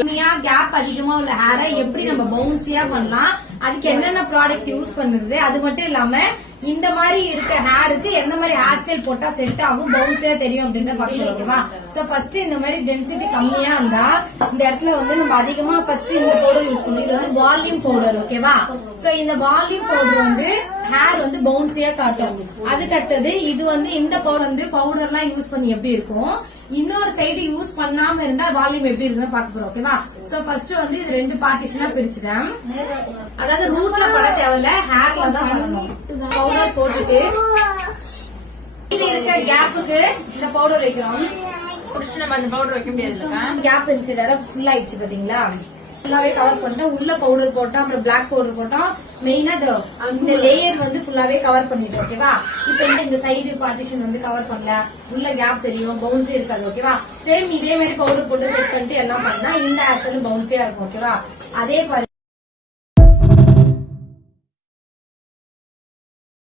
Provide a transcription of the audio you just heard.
Gap அதிகமா உள்ள ஹேரை எப்படி நம்ம பவுன்சியா பண்ணலாம், அதுக்கு என்னென்ன ப்ராடக்ட் யூஸ் பண்ணுறது, அது மட்டும் இல்லாம இந்த மாதிரி இருக்க ஹேருக்கு எந்த மாதிரி ஹேர் ஸ்டைல் போட்டா செட் ஆகும், பவுன்சியா தெரியும் அப்படின்னு பாக்கலாம். ஓகேவா? சோ ஃபர்ஸ்ட் இந்த மாதிரி டென்சிட்டி கம்மியா இருந்தா இந்த இடத்துல வந்து நம்ம அதிகமா ஃபர்ஸ்ட் இந்த பவுடர் யூஸ் பண்ணுவோம். இது வந்து வால்யூம் பவுடர். ஓகேவா? சோ இந்த வால்யூம் பவுடர் வந்து ஹேர் வந்து பவுன்சியா காட்டும். அதுக்கடுத்தது இது வந்து இந்த பவுடர் வந்து பவுடர்லாம் யூஸ் பண்ணி எப்படி இருக்கும், இன்னொரு சைடு யூஸ் பண்ணாம இருந்தா வால்யூம் எப்படி இருக்குன்னு பார்க்க போறோம். ஓகேவா? சோ ஃபர்ஸ்ட் வந்து இது 2 பார்ட்டிஷனா பிரிச்சுட்டேன். அதாவது ரூட்ல பட தேவையில்ல, ஹேர்ல தான் பண்ணணும். பவுடர் போட்டுட்டு இது இருக்க கேப்புக்கு இந்த பவுடர் வைக்கிறோம். நம்ம அந்த பவுடர் வைக்க முடியாது, கேப் இருந்துச்சு, ஃபுல் ஆயிடுச்சு பாத்தீங்களா? ஃபுல்லாவே கவர் பண்ணிட்டோம். உள்ள பவுடர் போட்டோம், அப்புறம் பிளாக் பவுடர் போட்டோம். மெயினா இந்த லேயர் வந்து ஃபுல்லாவே கவர் பண்ணிட்டோம். ஓகேவா? இப்ப இந்த சைடு பார்ட்டிஷன் வந்து கவர் பண்ணல, உள்ள கேப் தெரியும், பவுன்ஸே இருக்காது. ஓகேவா? சேம் இதே மாதிரி பவுடர் போட்டு செட் பண்ணிட்டு எல்லாம் பண்ணா இந்த ஹேர் ஸ்டைல் பவுன்ஸியா இருக்கும். ஓகேவா? அதே